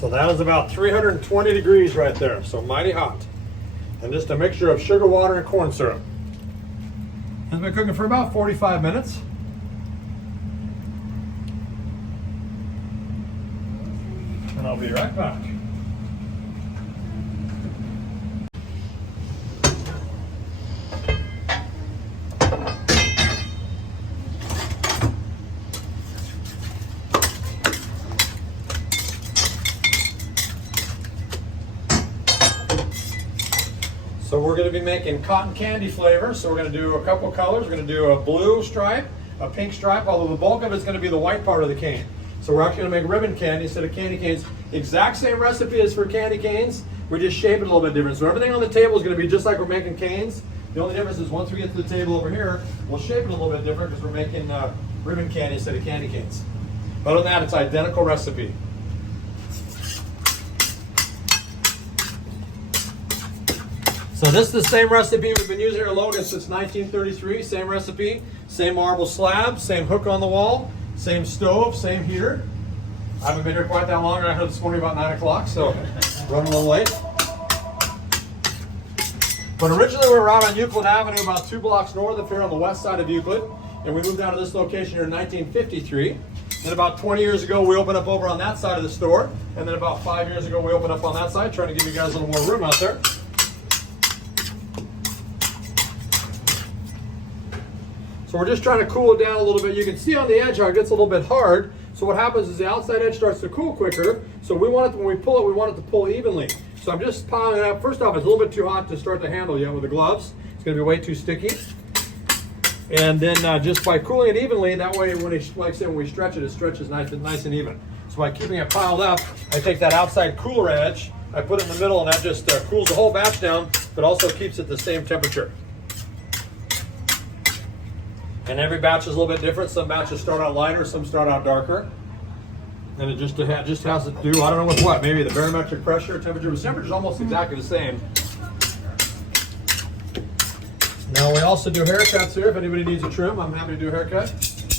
So that is about 320 degrees right there, so mighty hot. And just a mixture of sugar, water, and corn syrup. It's been cooking for about 45 minutes. And I'll be right back. So we're going to be making cotton candy flavor. So we're going to do a couple colors. We're going to do a blue stripe, a pink stripe, although the bulk of it's going to be the white part of the cane. So we're actually going to make ribbon candy instead of candy canes. Exact same recipe as for candy canes. We just shape it a little bit different. So everything on the table is going to be just like we're making canes. The only difference is once we get to the table over here, we'll shape it a little bit different because we're making ribbon candy instead of candy canes. But other than that, it's identical recipe. So this is the same recipe we've been using here at Logan since 1933. Same recipe, same marble slab, same hook on the wall, same stove, same heater. I haven't been here quite that long. I heard this morning about 9 o'clock, so running a little late. But originally we were out on Euclid Avenue, about 2 blocks north of here on the west side of Euclid. And we moved down to this location here in 1953. Then about 20 years ago, we opened up over on that side of the store. And then about 5 years ago, we opened up on that side, trying to give you guys a little more room out there. So we're just trying to cool it down a little bit. You can see on the edge how it gets a little bit hard. So what happens is the outside edge starts to cool quicker. So we want it, when we pull it, we want it to pull evenly. So I'm just piling it up. First off, it's a little bit too hot to start to handle yet with the gloves. It's going to be way too sticky. And then just by cooling it evenly, that way when like I said, when we stretch it, it stretches nice and even. So by keeping it piled up, I take that outside cooler edge, I put it in the middle, and that just cools the whole batch down, but also keeps it the same temperature. And every batch is a little bit different. Some batches start out lighter, some start out darker. And it just has to do, I don't know with what, maybe the barometric pressure, temperature. The temperature is almost exactly the same. Now we also do haircuts here. If anybody needs a trim, I'm happy to do a haircut.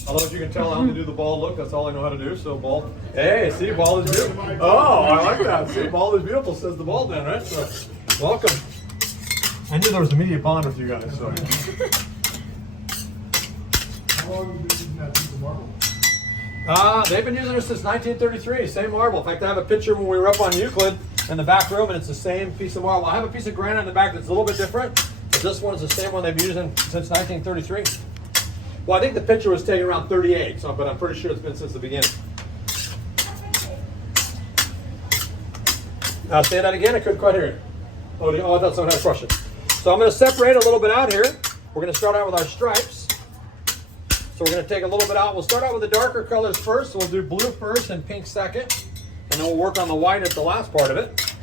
Although as you can tell, I only do the bald look. That's all I know how to do, so bald. Hey, see, bald is beautiful. Oh, I like that. See, bald is beautiful, says the bald man, right? So, welcome. I knew there was an immediate bond with you guys, so. How long have you been using that piece of marble? They've been using it since 1933, same marble. In fact, I have a picture when we were up on Euclid in the back room, and it's the same piece of marble. I have a piece of granite in the back that's a little bit different, but this one is the same one they've been using since 1933. Well, I think the picture was taken around 38, but I'm pretty sure it's been since the beginning. Say that again, I couldn't quite hear it. Oh, I thought someone had a question. So I'm going to separate a little bit out here. We're going to start out with our stripes. So we're going to take a little bit out. We'll start out with the darker colors first. So we'll do blue first and pink second. And then we'll work on the white at the last part of it.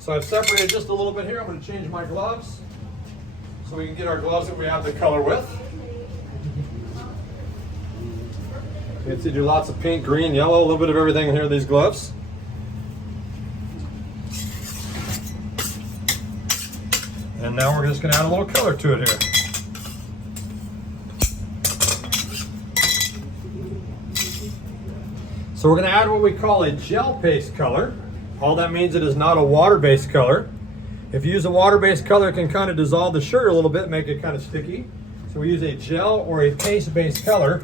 So I've separated just a little bit here. I'm going to change my gloves so we can get our gloves that we have the color with. You can see do lots of pink, green, yellow, a little bit of everything in here with these gloves. And now we're just going to add a little color to it here. So we're going to add what we call a gel paste color. All that means it is not a water-based color. If you use a water-based color, it can kind of dissolve the sugar a little bit, make it kind of sticky. So we use a gel or a paste-based color.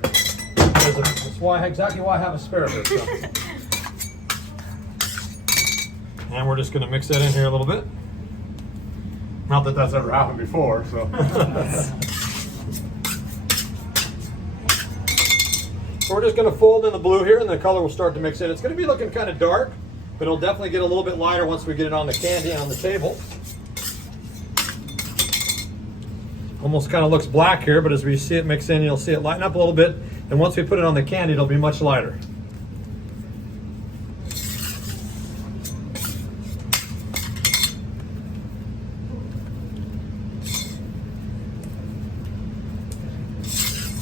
That's exactly why I have a spare of it. So. And we're just going to mix that in here a little bit. Not that that's ever happened before, so. So we're just going to fold in the blue here, and the color will start to mix in. It's going to be looking kind of dark, but it'll definitely get a little bit lighter once we get it on the candy and on the table. Almost kind of looks black here, but as we see it mix in, you'll see it lighten up a little bit. And once we put it on the candy, it'll be much lighter.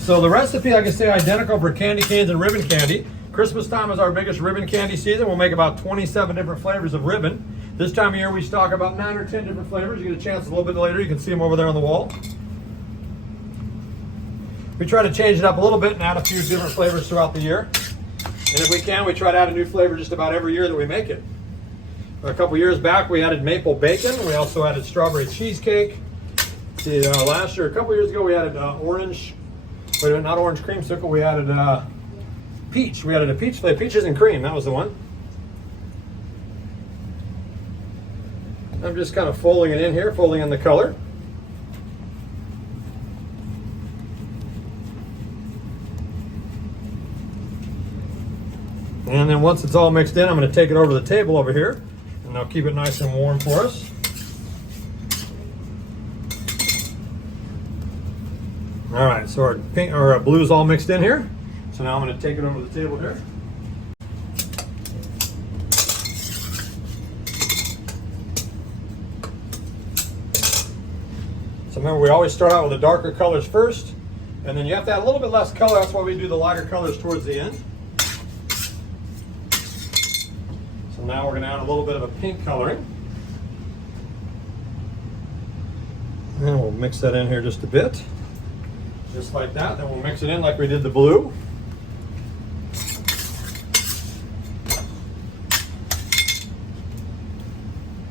So the recipe, like I say, identical for candy canes and ribbon candy. Christmas time is our biggest ribbon candy season. We'll make about 27 different flavors of ribbon. This time of year we stock about 9 or 10 different flavors. You get a chance a little bit later. You can see them over there on the wall. We try to change it up a little bit and add a few different flavors throughout the year. And if we can, we try to add a new flavor just about every year that we make it. A couple years back, we added maple bacon. We also added strawberry cheesecake. See, last year, a couple years ago, we added orange. Wait a minute, not orange creamsicle. We added peach. We added a peach flavor. Peaches and cream. That was the one. I'm just kind of folding it in here, folding in the color. And then once it's all mixed in, I'm going to take it over to the table over here, and I'll keep it nice and warm for us. All right, so our pink or blue's all mixed in here. So now I'm going to take it over to the table here. So remember, we always start out with the darker colors first, and then you have to add a little bit less color. That's why we do the lighter colors towards the end. So now we're going to add a little bit of a pink coloring. And we'll mix that in here just a bit. Just like that. Then we'll mix it in like we did the blue.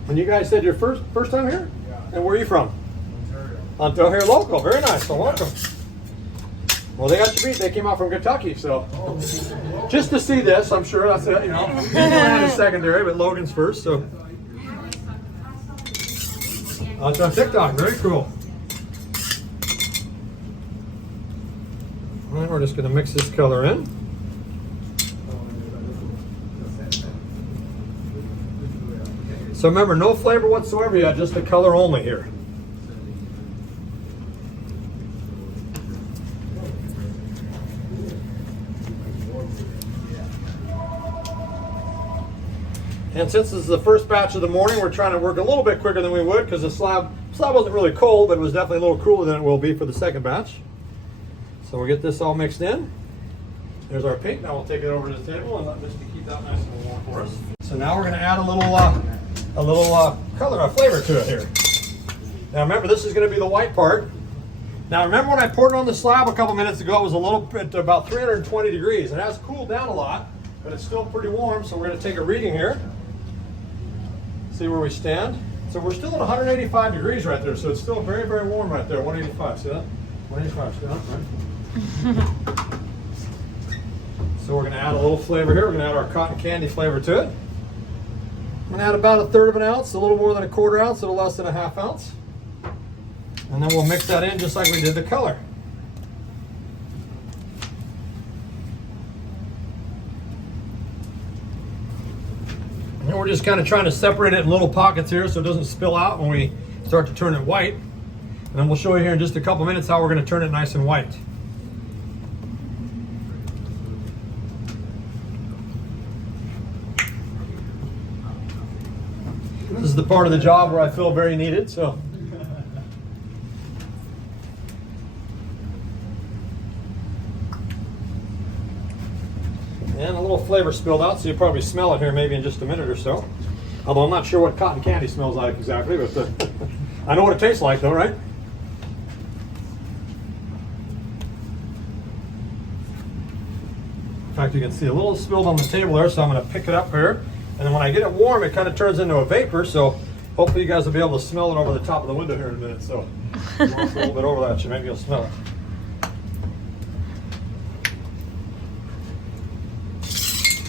And you guys said your first time here? Yeah. And where are you from? Ontario. Ontario local. Very nice. So welcome. Well, they got you beat. They came out from Kentucky, so just to see this, I'm sure that's it. You know, Indiana is secondary, but Logan's first. So it's on TikTok. Very cool. And we're just going to mix this color in. So remember, no flavor whatsoever yet, just the color only here. And since this is the first batch of the morning, we're trying to work a little bit quicker than we would because the slab wasn't really cold, but it was definitely a little cooler than it will be for the second batch. So we'll get this all mixed in. There's our pink. Now we'll take it over to the table and let this keep that nice and warm for us. So now we're going to add a little color, flavor to it here. Now remember, this is going to be the white part. Now remember when I poured it on the slab a couple minutes ago, it was a little bit about 320 degrees. It has cooled down a lot, but it's still pretty warm. So we're going to take a reading here. See where we stand. So we're still at 185 degrees right there. So it's still very, very warm right there. 185. See that? 185. See that? Right. So we're going to add a little flavor here. We're going to add our cotton candy flavor to it. I'm going to add about 1/3 of an ounce, a little more than 1/4 ounce, a little less than 1/2 ounce. And then we'll mix that in just like we did the color. And we're just kind of trying to separate it in little pockets here so it doesn't spill out when we start to turn it white. And then we'll show you here in just a couple minutes how we're going to turn it nice and white. This is the part of the job where I feel very needed, so. And a little flavor spilled out, so you'll probably smell it here maybe in just a minute or so. Although I'm not sure what cotton candy smells like exactly, but I know what it tastes like though, right? In fact, you can see a little spilled on the table there, so I'm going to pick it up here. And then when I get it warm, it kind of turns into a vapor, so hopefully you guys will be able to smell it over the top of the window here in a minute. So a little bit over that, maybe you'll smell it.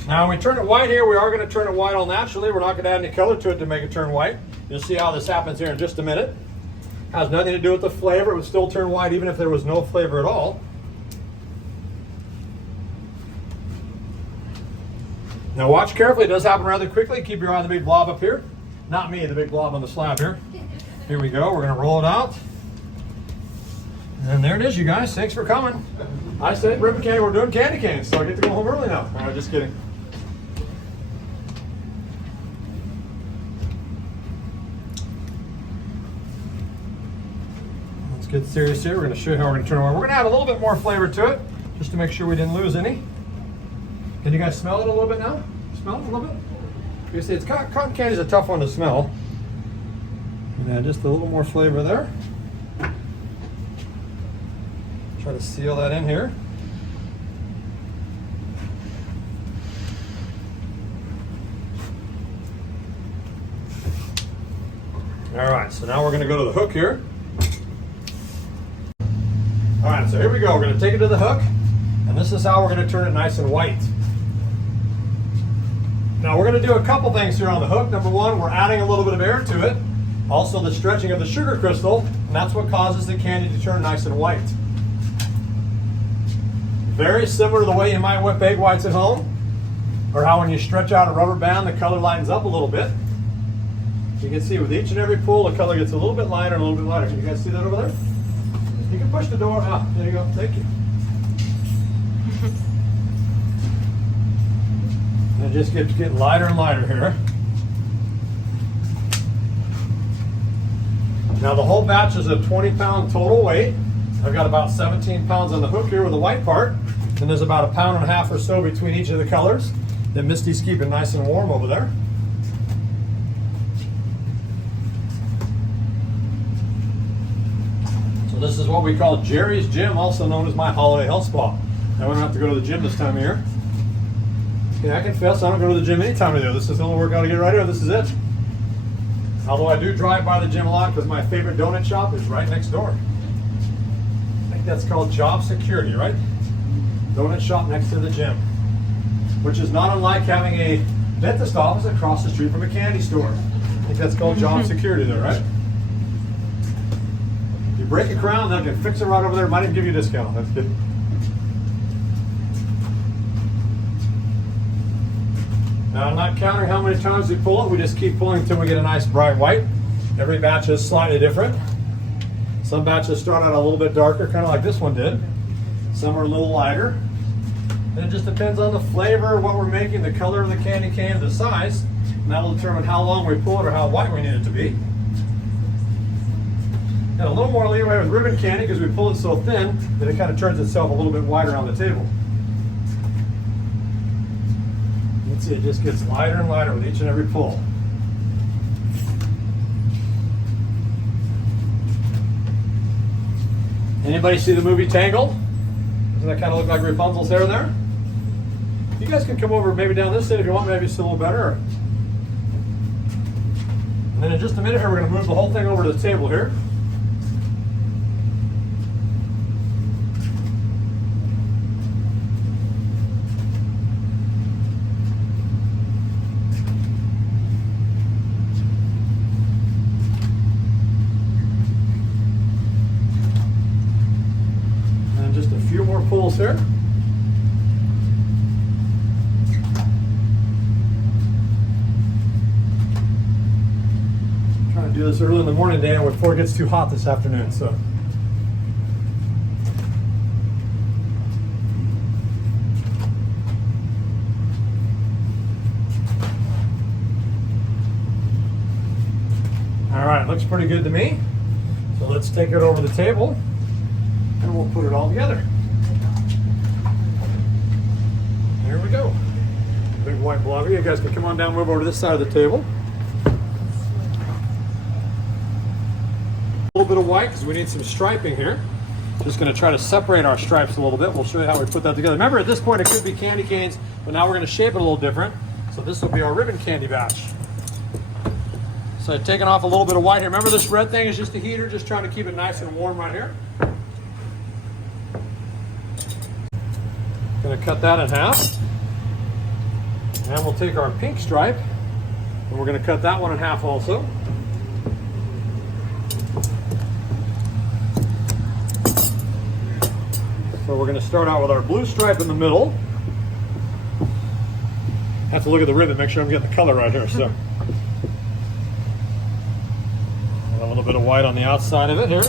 Now when we turn it white here, we are going to turn it white all naturally. We're not going to add any color to it to make it turn white. You'll see how this happens here in just a minute. Has nothing to do with the flavor. It would still turn white even if there was no flavor at all. Now watch carefully, it does happen rather quickly. Keep your eye on the big blob up here. Not me, the big blob on the slab here. Here we go, we're gonna roll it out. And there it is, you guys, thanks for coming. I said ribbon candy, we're doing candy canes, so I get to go home early now. All right, just kidding. Let's get serious here. We're gonna show you how we're gonna turn it on. We're gonna add a little bit more flavor to it, just to make sure we didn't lose any. Can you guys smell it a little bit now? Smell it a little bit? You see, it's cotton candy is a tough one to smell. And just a little more flavor there. Try to seal that in here. All right, so now we're gonna go to the hook here. All right, so here we go. We're gonna take it to the hook, and this is how we're gonna turn it nice and white. Now we're gonna do a couple things here on the hook. Number one, we're adding a little bit of air to it. Also the stretching of the sugar crystal, and that's what causes the candy to turn nice and white. Very similar to the way you might whip egg whites at home, or how when you stretch out a rubber band, the color lightens up a little bit. You can see with each and every pull, the color gets a little bit lighter and a little bit lighter. Can you guys see that over there? You can push the door out. There you go. Thank you. And it just keeps getting lighter and lighter here. Now the whole batch is a 20-pound total weight. I've got about 17 pounds on the hook here with the white part. And there's about 1.5 pounds or so between each of the colors that Misty's keeping nice and warm over there. So this is what we call Jerry's Gym, also known as my holiday health spa. Now we don't have to go to the gym this time of year. Yeah, I confess I don't go to the gym any time of year. This is the only workout I get right here. This is it. Although I do drive by the gym a lot because my favorite donut shop is right next door. I think that's called job security, right? Donut shop next to the gym. Which is not unlike having a dentist office across the street from a candy store. I think that's called job security there, right? If you break a crown, they can fix it right over there. Might even give you a discount. That's good. Now I'm not counting how many times we pull it. We just keep pulling until we get a nice bright white. Every batch is slightly different. Some batches start out a little bit darker, kind of like this one did. Some are a little lighter. And it just depends on the flavor, what we're making, the color of the candy cane, the size. And that will determine how long we pull it or how white we need it to be. And a little more leeway with ribbon candy because we pull it so thin that it kind of turns itself a little bit wider on the table. You can see it just gets lighter and lighter with each and every pull. Anybody see the movie Tangled? Doesn't that kind of look like Rapunzel's hair there? You guys can come over maybe down this side if you want, maybe it's a little better. And then in just a minute here, we're going to move the whole thing over to the table here. And just a few more pulls here. Do this early in the morning, Dan, before it gets too hot this afternoon. So, all right, looks pretty good to me. So let's take it over the table, and we'll put it all together. There we go. Big white blob. You guys can come on down, move over to this side of the table. A little bit of white because we need some striping here. Just going to try to separate our stripes a little bit. We'll show you how we put that together. Remember, at this point it could be candy canes, but now we're going to shape it a little different. So this will be our ribbon candy batch. So I've taken off a little bit of white here. Remember, this red thing is just a heater, just trying to keep it nice and warm right here. Going to cut that in half. And we'll take our pink stripe and we're going to cut that one in half also. So we're going to start out with our blue stripe in the middle. Have to look at the ribbon, make sure I'm getting the color right here. So a little bit of white on the outside of it here.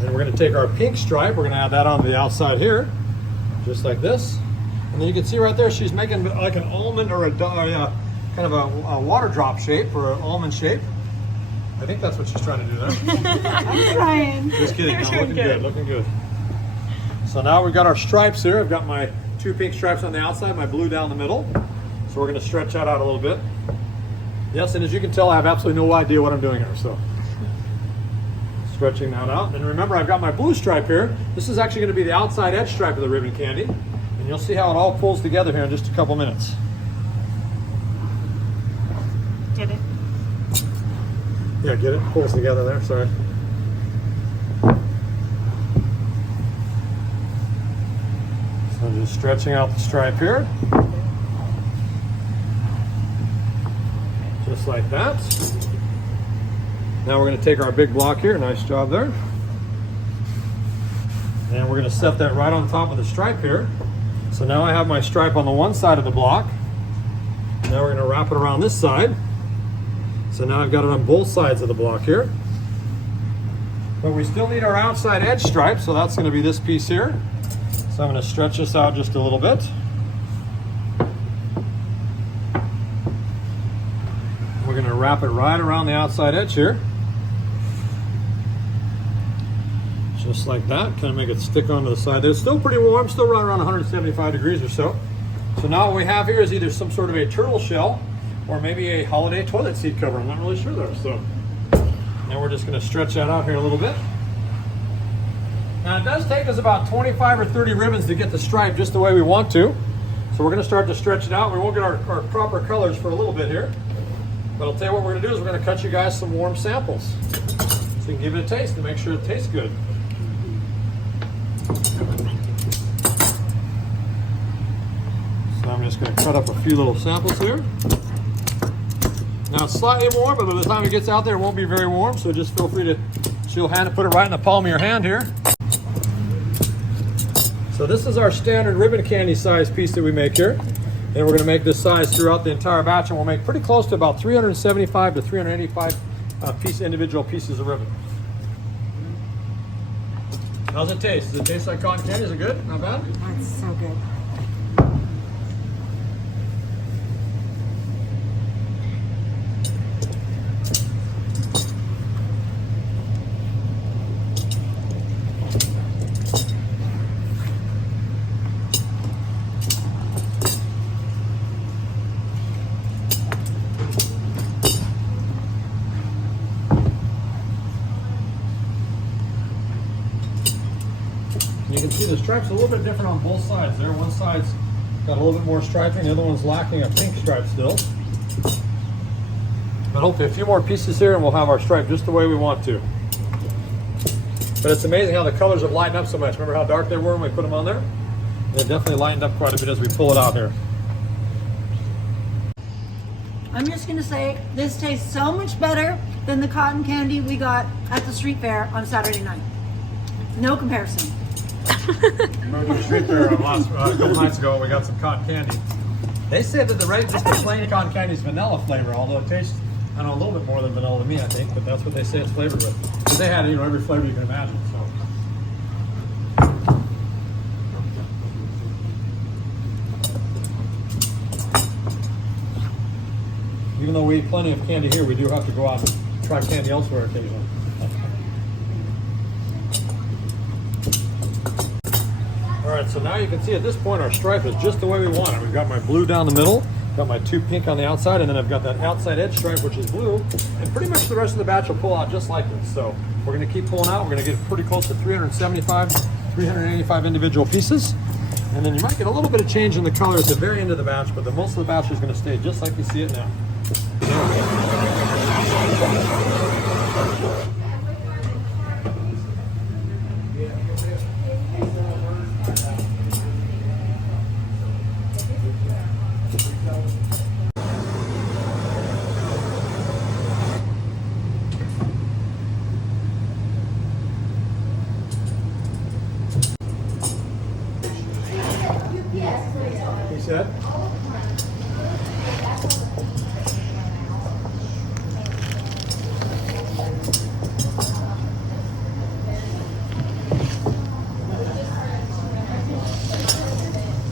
Then we're going to take our pink stripe, we're going to add that on the outside here, just like this. And then you can see right there, she's making like an almond or a kind of a water drop shape or an almond shape. I think that's what she's trying to do there. I'm trying. Just kidding. No, looking good. Looking good. So now we've got our stripes here. I've got my two pink stripes on the outside, my blue down the middle. So we're going to stretch that out a little bit. Yes, and as you can tell, I have absolutely no idea what I'm doing here. So stretching that out. And remember, I've got my blue stripe here. This is actually going to be the outside edge stripe of the ribbon candy. And you'll see how it all pulls together here in just a couple minutes. Get it? Yeah, get it? Pulls together there, sorry. So I'm just stretching out the stripe here. Just like that. Now we're going to take our big block here. Nice job there. And we're going to set that right on top of the stripe here. So now I have my stripe on the one side of the block. Now we're going to wrap it around this side. So now I've got it on both sides of the block here. But we still need our outside edge stripe, so that's going to be this piece here. So I'm going to stretch this out just a little bit. We're going to wrap it right around the outside edge here. Just like that, kind of make it stick onto the side. It's still pretty warm, still right around 175 degrees or so. So now what we have here is either some sort of a turtle shell or maybe a holiday toilet seat cover. I'm not really sure though. So now we're just going to stretch that out here a little bit. Now it does take us about 25 or 30 ribbons to get the stripe just the way we want to. So we're going to start to stretch it out. We won't get our proper colors for a little bit here. But I'll tell you what we're going to do is we're going to cut you guys some warm samples. So you can give it a taste to make sure it tastes good. So I'm just going to cut up a few little samples here. Now it's slightly warm, but by the time it gets out there, it won't be very warm. So just feel free to chill hand and put it right in the palm of your hand here. So this is our standard ribbon candy size piece that we make here. And we're going to make this size throughout the entire batch, and we'll make pretty close to about 375 to 385 individual pieces of ribbon. How's it taste? Does it taste like cotton candy? Is it good? Not bad? That's so good. You can see the stripes a little bit different on both sides there. One side's got a little bit more striping, the other one's lacking a pink stripe still. But hopefully a few more pieces here and we'll have our stripe just the way we want to. But it's amazing how the colors have lightened up so much. Remember how dark they were when we put them on there? They definitely lightened up quite a bit as we pull it out here. I'm just gonna say this tastes so much better than the cotton candy we got at the street fair on Saturday night. No comparison. Remember the street fair a couple nights ago, we got some cotton candy. They said that just the plain cotton candy is vanilla flavor, although it tastes, I don't know, a little bit more than vanilla to me, I think, but that's what they say it's flavored with. Because they had, every flavor you can imagine, so. Even though we eat plenty of candy here, we do have to go out and try candy elsewhere occasionally. All right, so now you can see at this point our stripe is just the way we want it. We've got my blue down the middle, got my two pink on the outside, and then I've got that outside edge stripe, which is blue, and pretty much the rest of the batch will pull out just like this. So we're gonna keep pulling out. We're gonna get pretty close to 375, 385 individual pieces. And then you might get a little bit of change in the color at the very end of the batch, but the most of the batch is gonna stay just like you see it now. He said?